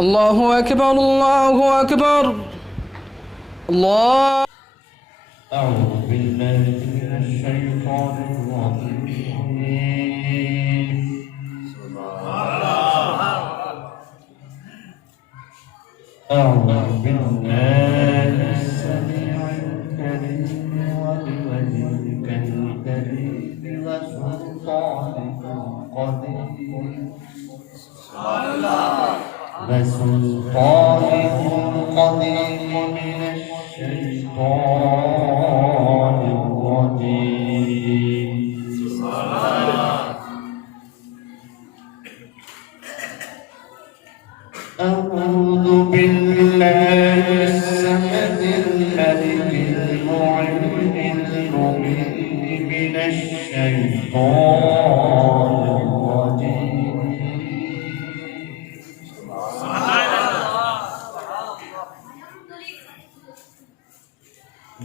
الله أكبر الله أكبر الله. أعوذ بالله من الشيطان الرجيم. أعوذ بالله السميع العليم وبوجهك الكريم وسلطانك القدير من الشيطان الرجيم. أعوذ بالله الصمد الملك المعين المبين من الشيطان الرجيم.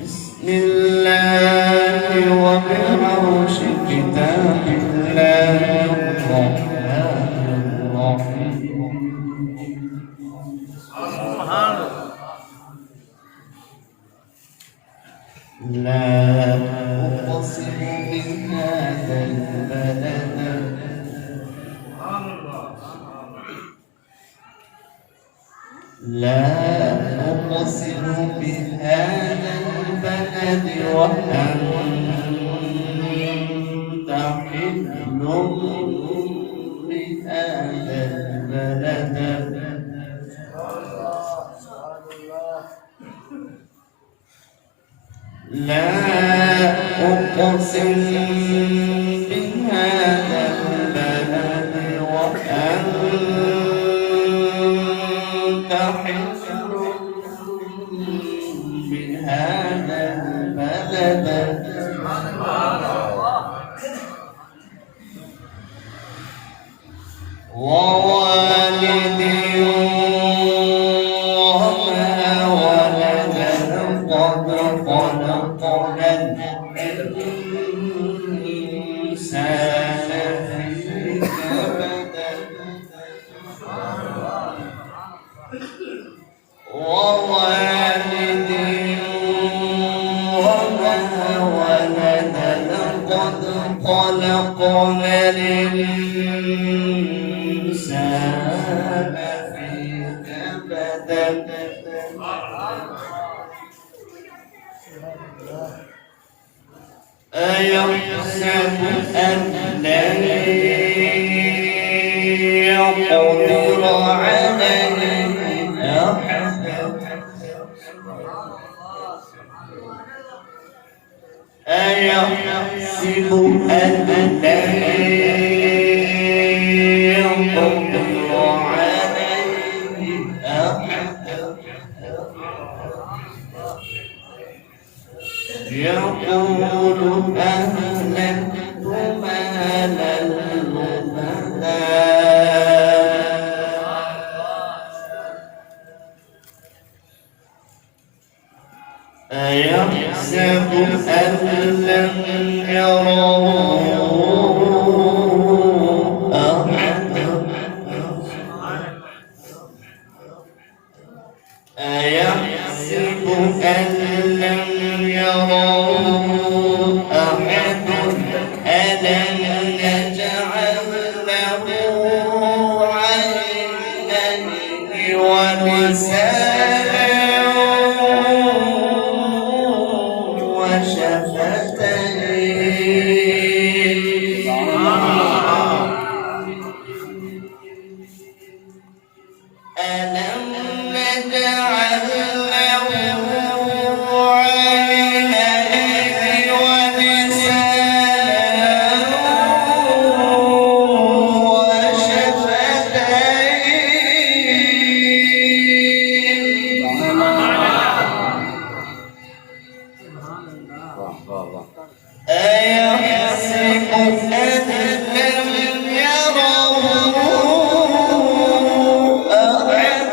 بسم الله وبعرش كتاب الله الرحمن الرحيم. لا أقسم بهذا البلد لا أقسم بهذا البلد وأنت حل بهذا البلد. لا أقسم بهذا البلد وأنت حل بهذا البلد. ووالد وما ولد لقد خلقنا الإنسان في كبد. ووالد وما ولد لقد خلقنا الإنسان في كبد. أيحسب أن لن يقدر عليه أحد. أيحسب أن لن يقدر عليه أحد. يقول أهلكت مالا لبدا. أيحسب أن لم يره أحد. أيحسب أن لم يره أحد. ألم نجعل له عينين ولسانا وشفتين. ألم نجعل له عينين ولسانا وشفتين. أيحسب أن لم يره أحد.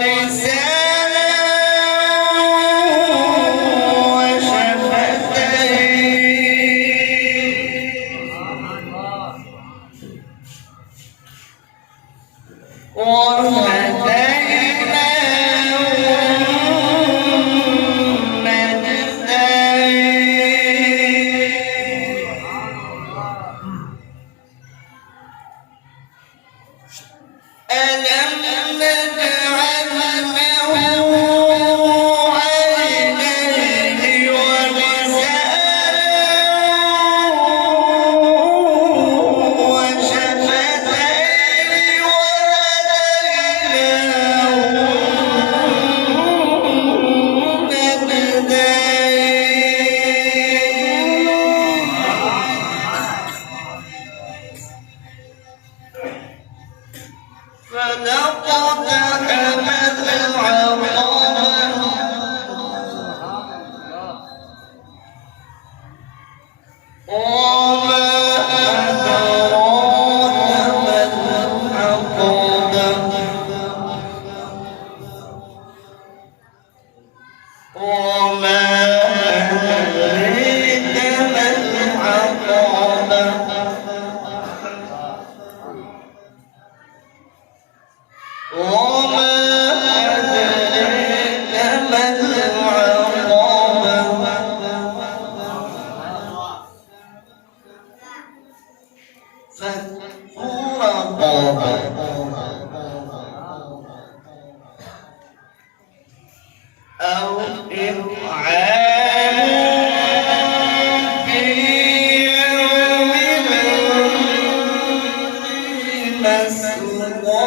ولسانا وشفتين ألم نجعل له عينين ولسانا وشفتين وهديناه فلقد حمل العقبة وما أدراك ما العقبة وما أدريك ما العقبة وما أدريك ما العقبة فك رقبة أو إطعام في يوم ذي مسغبة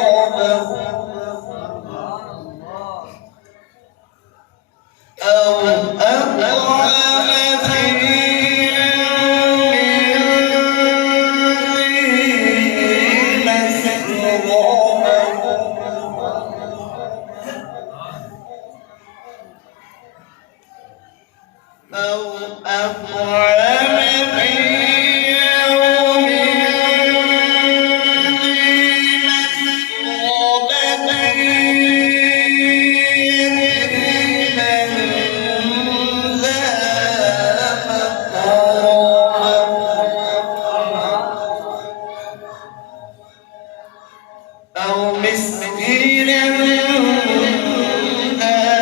أو أطعم في يوم ذي مسغبة أو أطعم في يوم ذي مسغبة يتيما ذا مقربة أو مسكينا ذا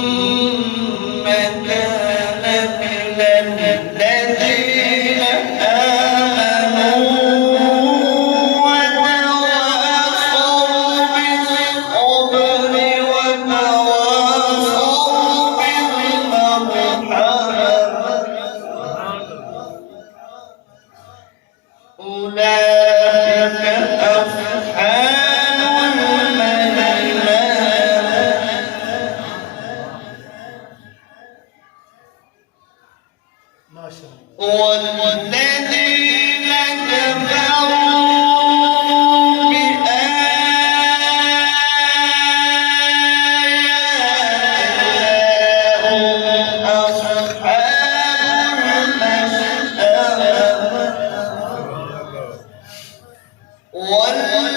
ثم كان من الذين آمنوا وتواصوا بالصبر وتواصوا بالمرحمة أولئك أصحاب الميمنة والذين كفروا بآياتنا هم أصحاب المشأمة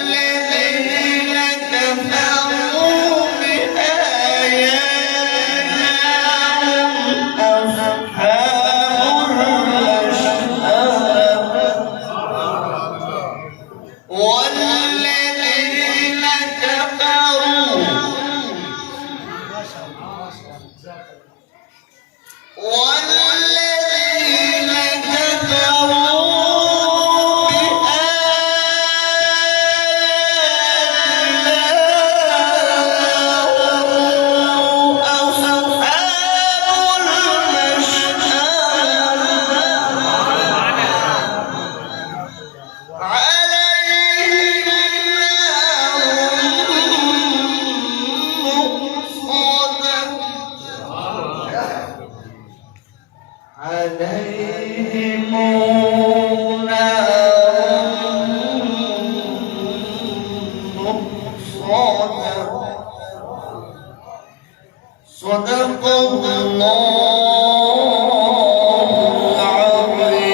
والذين كفروا بآياتنا هم أصحاب المشأمة والذين كفروا صدق الله العظيم.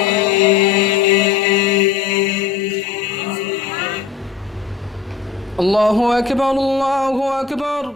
الله أكبر الله أكبر